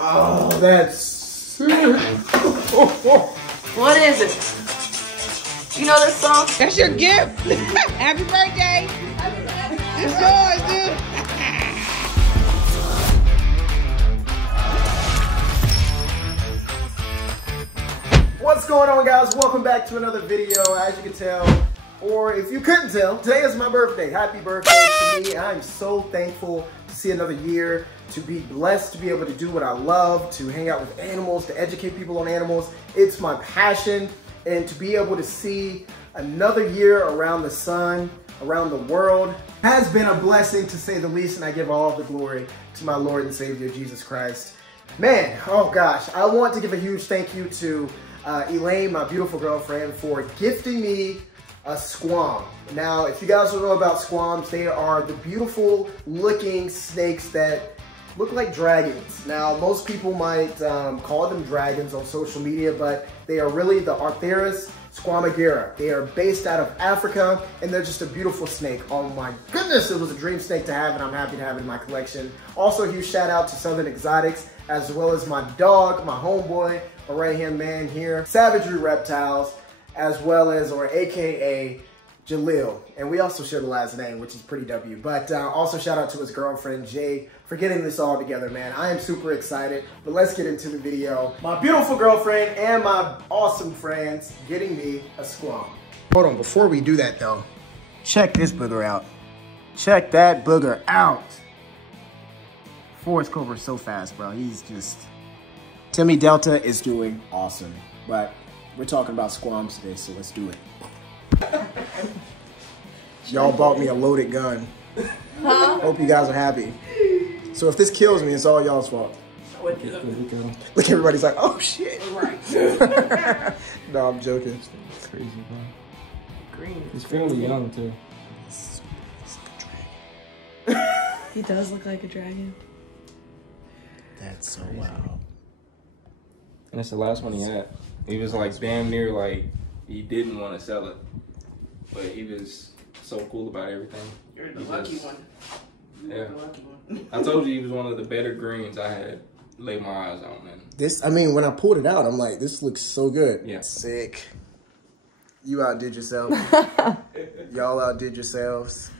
Oh, that's... What is it? You know this song? That's your gift. Happy birthday. It's yours, dude. What's going on, guys? Welcome back to another video. As you can tell, or if you couldn't tell, today is my birthday. Happy birthday to me. I'm so thankful to see another year, to be blessed to be able to do what I love, to hang out with animals, to educate people on animals. It's my passion, and to be able to see another year around the sun, around the world, has been a blessing to say the least, and I give all the glory to my Lord and Savior, Jesus Christ. Man, oh gosh, I want to give a huge thank you to Elaine, my beautiful girlfriend, for gifting me a SQAUM. Now, if you guys don't know about SQAUMs, they are the beautiful looking snakes that look like dragons. Now, most people might call them dragons on social media, but they are really the Arcturus squamigera. They are based out of Africa, and they're just a beautiful snake. Oh my goodness, it was a dream snake to have, and I'm happy to have it in my collection. Also, a huge shout out to Southern Exotics, as well as my dog, my homeboy, my right-hand man here, Savagery Reptiles, as well as, or AKA, Jalil. And we also share the last name, which is pretty W. But also shout out to his girlfriend, Jay, for getting this all together, man. I am super excited, but let's get into the video. My beautiful girlfriend and my awesome friends getting me a SQAUM. Hold on, before we do that though, check this booger out. Check that booger out. Forrest Cover so fast, bro. He's just... Timmy Delta is doing awesome. But we're talking about SQAUMs today, so let's do it. Y'all bought me a loaded gun. Huh? Hope you guys are happy. So if this kills me, it's all y'all's fault. Look, everybody's like, oh shit. Right. No, I'm joking. It's crazy, bro. Green. He's fairly young, too. He's like a dragon. He does look like a dragon. That's so wild. And that's the last one he had. He was like damn near like he didn't want to sell it, but he was so cool about everything. You're the lucky one. Yeah. The lucky one. I told you he was one of the better greens I had laid my eyes on. And this, I mean, when I pulled it out, I'm like, this looks so good. Yeah. Sick. You outdid yourself. Y'all outdid yourselves.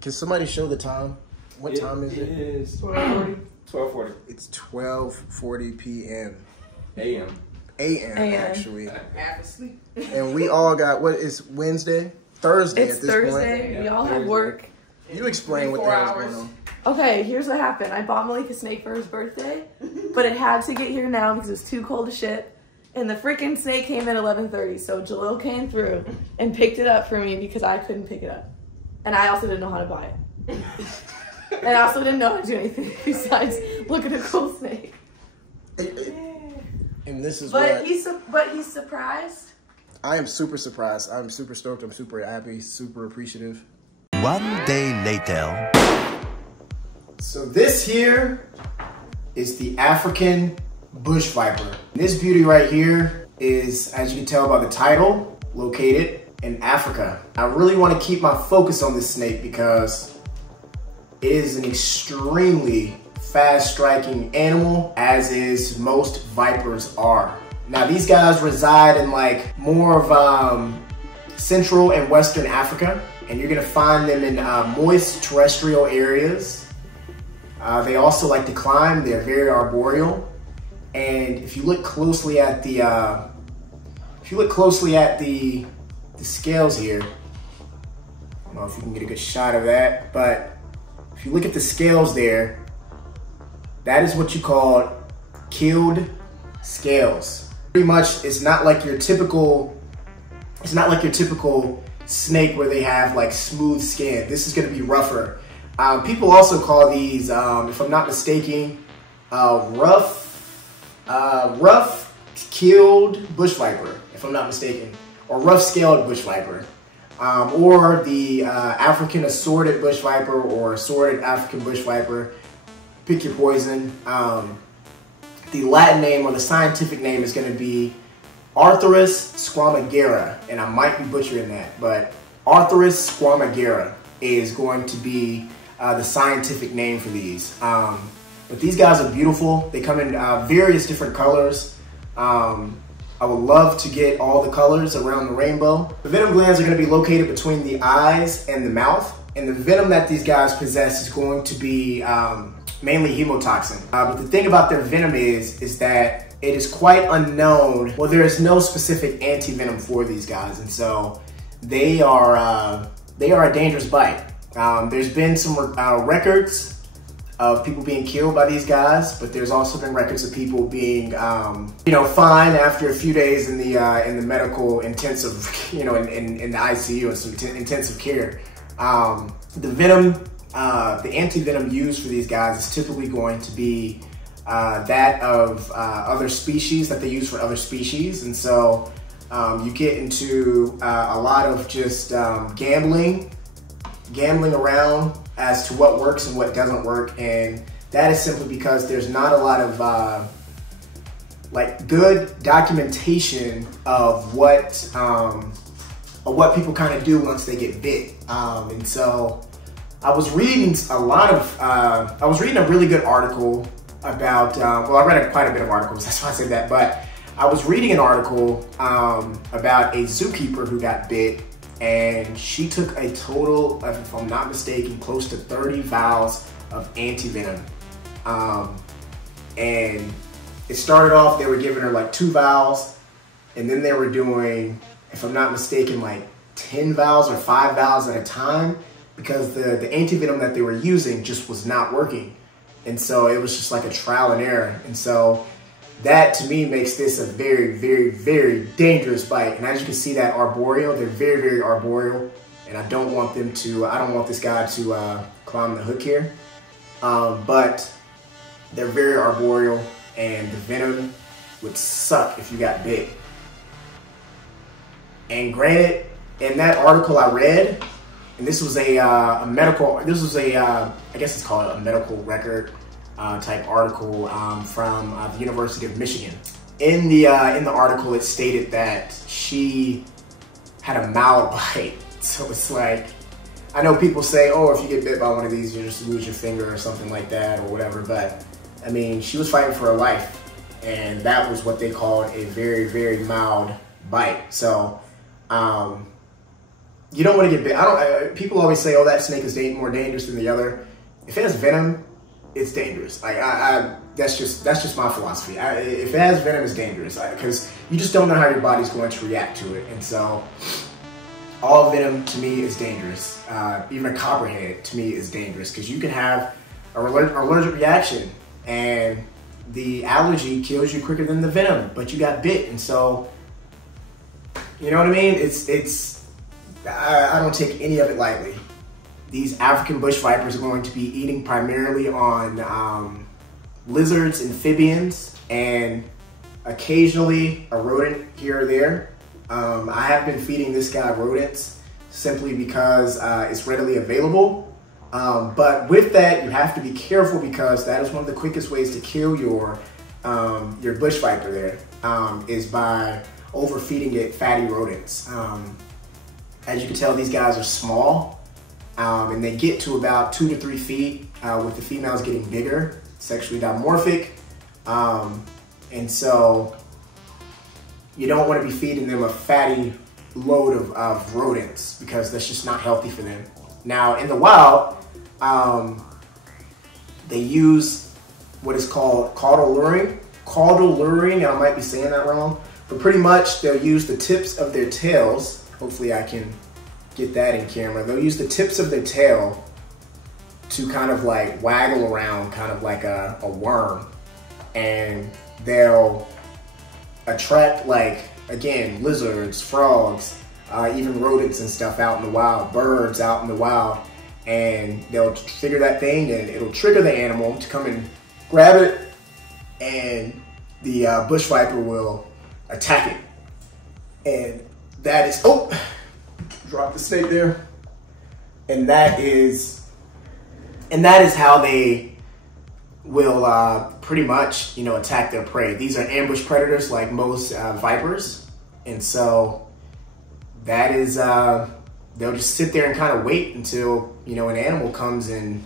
Can somebody show the time? What time is it? It is 12:40. 12:40. It's 12:40 p.m. A.M. A.m. actually. Half asleep. And we all got, what is Wednesday? Thursday it's at this Thursday. point. We all have work. You explain what the hell's going on. Okay, here's what happened. I bought Malik a snake for his birthday, but it had to get here now because it was too cold to ship. And the freaking snake came at 11:30, so Jalil came through and picked it up for me because I couldn't pick it up. And I also didn't know how to buy it. And I also didn't know how to do anything besides look at a cool snake. And this is but he's surprised. I am super surprised. I'm super stoked. I'm super happy, super appreciative. One day later. So this here is the African bush viper. This beauty right here is, as you can tell by the title, located in Africa. I really want to keep my focus on this snake because it is an extremely fast striking animal, as is most vipers are. Now these guys reside in like more of Central and Western Africa, and you're gonna find them in moist terrestrial areas. They also like to climb. They're very arboreal, and if you look closely at the scales here, I don't know if you can get a good shot of that, but if you look at the scales there, that is what you call keeled scales. Pretty much, it's not like your typical snake where they have like smooth skin. This is gonna be rougher. People also call these, if I'm not mistaken, rough keeled bush viper, if I'm not mistaken, or rough scaled bush viper, or the African assorted bush viper or assorted African bush viper. Pick your poison. The Latin name or the scientific name is going to be Arcturus squamigera, and I might be butchering that, but Arcturus squamigera is going to be the scientific name for these. But But these guys are beautiful. They come in various different colors. I would love to get all the colors around the rainbow. The venom glands are going to be located between the eyes and the mouth. And the venom that these guys possess is going to be mainly hemotoxin. But the thing about their venom is that it is quite unknown. Well, there is no specific anti-venom for these guys. And so they are a dangerous bite. There's been some records of people being killed by these guys, but there's also been records of people being, fine after a few days in the medical intensive, in the ICU and some intensive care. The venom, the anti-venom used for these guys is typically going to be that of other species that they use for other species, and so you get into a lot of just gambling around as to what works and what doesn't work, and that is simply because there's not a lot of good documentation of what people kind of do once they get bit. And so I was reading a really good article about, I read quite a bit of articles, that's why I said that, but I was reading an article about a zookeeper who got bit, and she took a total of, if I'm not mistaken, close to 30 vials of anti-venom. And it started off, they were giving her like 2 vials, and then they were doing, if I'm not mistaken, like 10 vials or 5 vials at a time, because the anti-venom that they were using just was not working. And so it was just like a trial and error. And so that to me makes this a very, very, very dangerous bite. And as you can see, that arboreal, they're very, very arboreal. And I don't want this guy to climb the hook here. But they're very arboreal, and the venom would suck if you got bit. And granted, in that article I read, and this was I guess it's called a medical record type article from the University of Michigan. In the article, it stated that she had a mild bite. So it's like, I know people say, oh, if you get bit by one of these, you just lose your finger or something like that or whatever. But I mean, she was fighting for her life, and that was what they called a very, very mild bite. So you don't want to get bit. People always say, oh, that snake is more dangerous than the other. If it has venom, it's dangerous. Like that's just my philosophy. If it has venom, it's dangerous, because you just don't know how your body's going to react to it. And so all venom to me is dangerous. Even a copperhead to me is dangerous, because you can have an allergic reaction, and the allergy kills you quicker than the venom, but you got bit. And so, you know what I mean? I don't take any of it lightly. These African bush vipers are going to be eating primarily on lizards, amphibians, and occasionally a rodent here or there. I have been feeding this guy rodents simply because it's readily available. But with that, you have to be careful, because that is one of the quickest ways to kill your bush viper there, is by overfeeding it fatty rodents. As you can tell, these guys are small, and they get to about 2 to 3 feet, with the females getting bigger, sexually dimorphic. And so you don't want to be feeding them a fatty load of rodents, because that's just not healthy for them. Now, in the wild, they use what is called caudal luring. Caudal luring, I might be saying that wrong, but pretty much they'll use the tips of their tails. Hopefully I can get that in camera. They'll use the tips of their tail to kind of like waggle around, kind of like a worm. And they'll attract, like, again, lizards, frogs, even rodents and stuff out in the wild, birds out in the wild. And they'll figure that thing, and it'll trigger the animal to come and grab it, and the bush viper will attack it. And that is, oh, drop the snake there. And that is how they will pretty much, attack their prey. These are ambush predators like most vipers. And so that is, they'll just sit there and kind of wait until, an animal comes and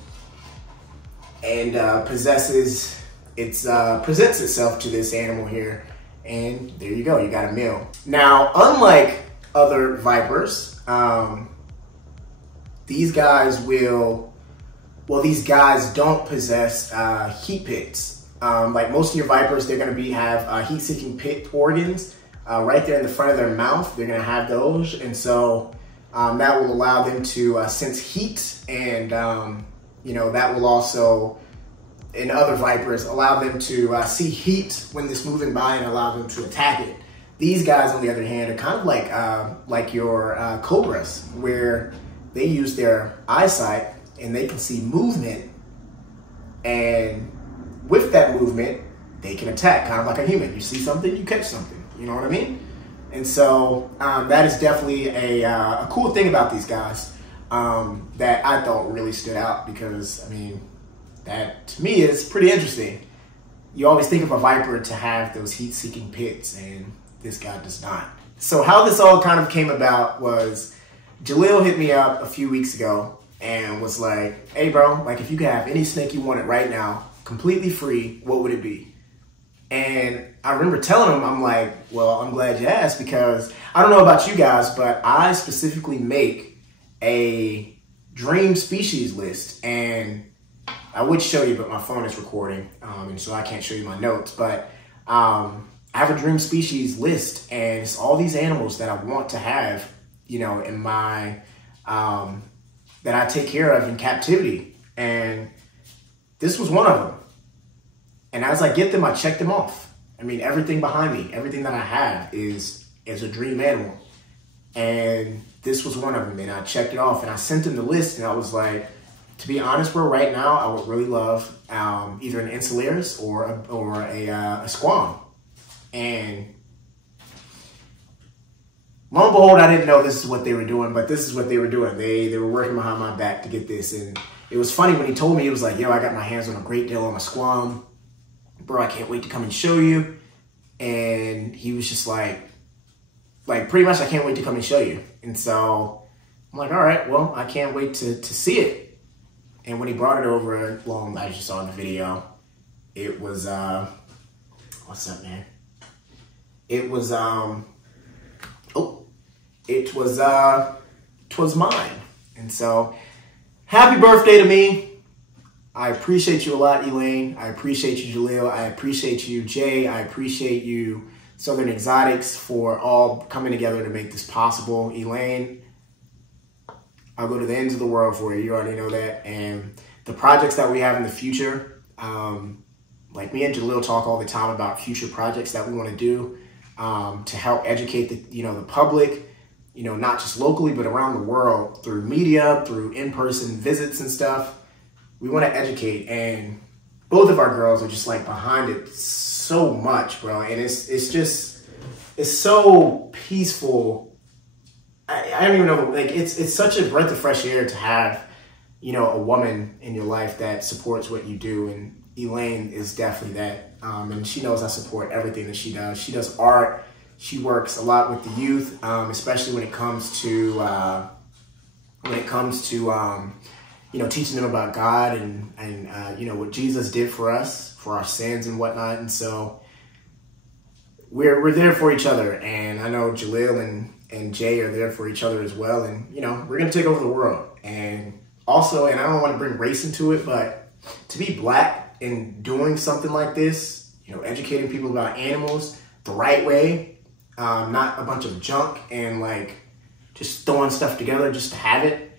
and presents itself to this animal here. And there you go, you got a male. Now, unlike other vipers, these guys don't possess heat pits. Like most of your vipers, they're gonna have heat-seeking pit organs right there in the front of their mouth. They're gonna have those, and so that will allow them to sense heat, and you know, that will also, in other vipers, allow them to see heat when it's moving by and allow them to attack it. These guys, on the other hand, are kind of like your cobras, where they use their eyesight and they can see movement, and with that movement, they can attack, kind of like a human. You see something, you catch something, you know what I mean? And so that is definitely a cool thing about these guys that I thought really stood out, because, I mean, that to me is pretty interesting. You always think of a viper to have those heat-seeking pits, and this guy does not. So how this all kind of came about was Jaleel hit me up a few weeks ago and was like, hey bro, like if you could have any snake you wanted right now, completely free, what would it be? And I remember telling him, I'm like, well, I'm glad you asked, because I don't know about you guys, but I specifically make a dream species list, and I would show you, but my phone is recording, and so I can't show you my notes, but I have a dream species list, and it's all these animals that I want to have, you know, in my, that I take care of in captivity, and this was one of them. And as I get them, I check them off. I mean, everything behind me, everything that I have is a dream animal, and this was one of them, and I checked it off, and I sent him the list, and I was like, to be honest, bro, right now, I would really love either an Insularis or a SQAUM. And lo and behold, I didn't know this is what they were doing, but this is what they were doing. They were working behind my back to get this. And it was funny when he told me, he was like, yo, I got my hands on a great deal on a SQAUM. Bro, I can't wait to come and show you. And he was just like pretty much, I can't wait to come and show you. And so I'm like, all right, well, I can't wait to see it. And when he brought it over, well, as you saw in the video, it was, what's up, man? It was, it was mine. And so, happy birthday to me. I appreciate you a lot, Elaine. I appreciate you, Jaleel. I appreciate you, Jay. I appreciate you, Southern Exotics, for all coming together to make this possible. Elaine, I'll go to the ends of the world for you. You already know that. And the projects that we have in the future, like me and Jaleel talk all the time about future projects that we want to do to help educate the public, not just locally, but around the world through media, through in-person visits and stuff. We want to educate, and both of our girls are just like behind it so much, bro. And it's so peaceful. I don't even know, like it's such a breath of fresh air to have, a woman in your life that supports what you do. And Elaine is definitely that. And she knows I support everything that she does. She does art. She works a lot with the youth, especially when it comes to teaching them about God and what Jesus did for us, for our sins and whatnot. And so we're there for each other. And I know Jaleel and Jay are there for each other as well. And, we're going to take over the world. And also, and I don't want to bring race into it, but to be black and doing something like this, educating people about animals the right way, not a bunch of junk and just throwing stuff together just to have it,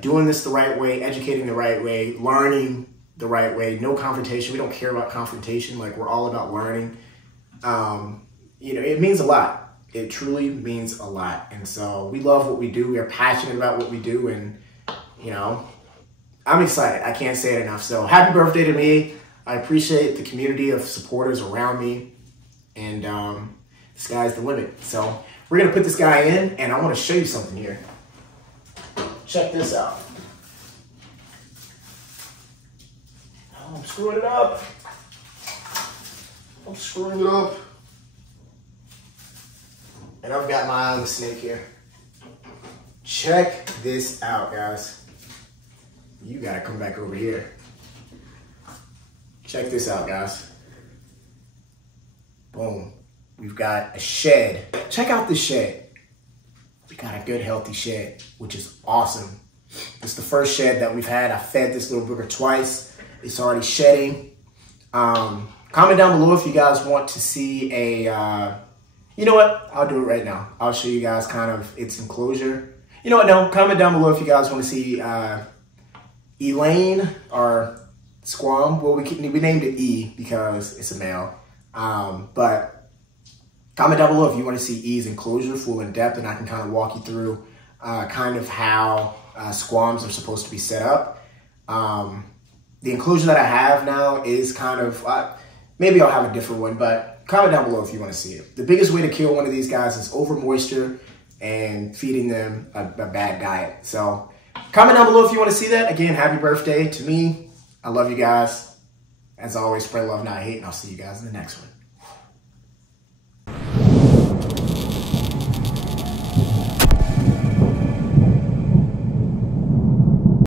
doing this the right way, educating the right way, learning the right way, no confrontation. We don't care about confrontation. We're all about learning. It means a lot. It truly means a lot. And so we love what we do. We are passionate about what we do. And, I'm excited. I can't say it enough. So happy birthday to me. I appreciate the community of supporters around me. And the sky's the limit. So we're going to put this guy in, and I want to show you something here. Check this out. Oh, I'm screwing it up. I'm screwing it up. And I've got my eye on the snake here. Check this out, guys. You gotta come back over here. Check this out, guys. Boom. We've got a shed. Check out this shed. We got a good, healthy shed, which is awesome. It's the first shed that we've had. I fed this little booger twice. It's already shedding. Comment down below if you guys want to see a, you know what? I'll do it right now. I'll show you guys kind of its enclosure. You know what? No, comment down below if you guys want to see Elaine or SQAUM. Well, we named it E because it's a male. But comment down below if you want to see E's enclosure full in depth, and I can kind of walk you through kind of how SQAUMs are supposed to be set up. The enclosure that I have now is kind of, maybe I'll have a different one, but comment down below if you want to see it. The biggest way to kill one of these guys is over moisture and feeding them a bad diet. So comment down below if you want to see that. Again, happy birthday to me. I love you guys. As always, spread love, not hate, and I'll see you guys in the next one.